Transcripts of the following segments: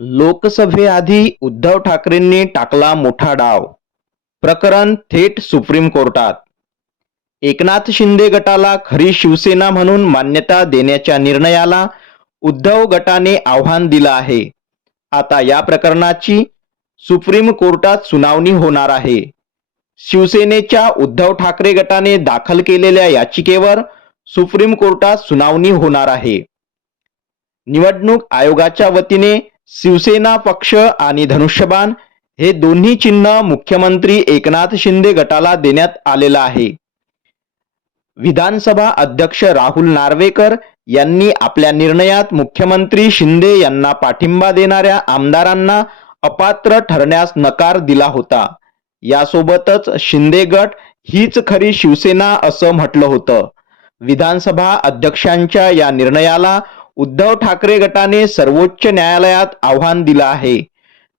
लोकसभेआधी उद्धव ठाकरेंनी टाकला मोठा डाव. प्रकरण थेट सुप्रीम कोर्टात. एकनाथ शिंदे गटाला खरी शिवसेना म्हणून मान्यता देण्याच्या निर्णयाला उद्धव गटाने आव्हान दिलं आहे. आता या प्रकरणाची सुप्रीम कोर्टात सुनावणी होणार आहे. शिवसेनेच्या उद्धव ठाकरे गटाने दाखल केलेल्या याचिकेवर सुप्रीम कोर्टात सुनावणी होणार आहे. निवडणूक आयोगाच्या वतीने शिवसेना पक्ष आणि धनुष्यबाण हे दोन्ही चिन्ह मुख्यमंत्री एकनाथ शिंदे गटाला देण्यात आलेलं आहे. विधानसभा अध्यक्ष राहुल नार्वेकर यांनी आपल्या निर्णयात मुख्यमंत्री शिंदे यांना पाठिंबा देणाऱ्या आमदारांना अपात्र ठरण्यास नकार दिला होता. यासोबतच शिंदे गट हीच खरी शिवसेना असं म्हटलं होतं. विधानसभा अध्यक्षांच्या या निर्णयाला उद्धव ठाकरे गटाने सर्वोच्च न्यायालयात आव्हान दिलं आहे.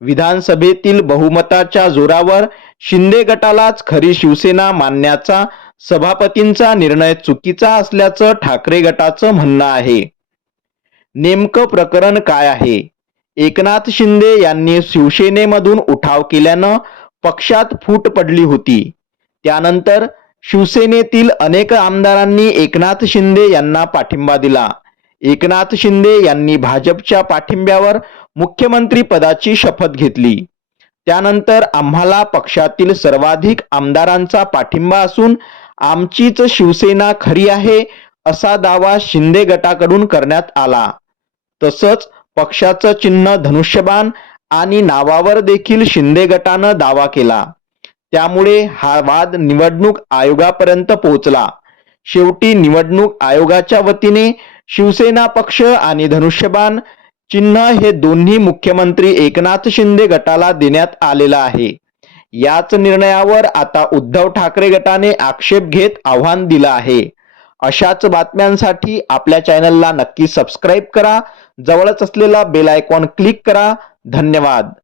विधानसभेतील बहुमताच्या जोरावर शिंदे गटालाच खरी शिवसेना मानण्याचा सभापतींचा निर्णय चुकीचा असल्याचं ठाकरे गटाचं म्हणणं आहे. नेमकं प्रकरण काय आहे? एकनाथ शिंदे यांनी शिवसेनेमधून उठाव केल्यानं पक्षात फूट पडली होती. त्यानंतर शिवसेनेतील अनेक आमदारांनी एकनाथ शिंदे यांना पाठिंबा दिला. एकनाथ शिंदे यांनी भाजपच्या पाठिंब्यावर मुख्यमंत्री पदाची शपथ घेतली. त्यानंतर आम्हाला पक्षातील सर्वाधिक आमदारांचा पाठिंबा असून आमचीच शिवसेना खरी आहे असा दावा शिंदे गटाकडून करण्यात आला. तसंच पक्षाचं चिन्ह धनुष्यबाण आणि नावावर देखील शिंदे गटानं दावा केला. त्यामुळे हा वाद निवडणूक आयोगापर्यंत पोहोचला. शेवटी निवडणूक आयोगाच्या वतीने शिवसेना पक्ष आणि धनुष्यबाण चिन्ह हे दोन्ही मुख्यमंत्री एकनाथ शिंदे गटाला देण्यात आलेलं आहे. याच निर्णयावर आता उद्धव ठाकरे गटाने आक्षेप घेत आव्हान दिलं आहे. अशाच बातम्यांसाठी आपल्या चॅनलला नक्की सबस्क्राईब करा. जवळच असलेला बेल आयकॉन क्लिक करा. धन्यवाद.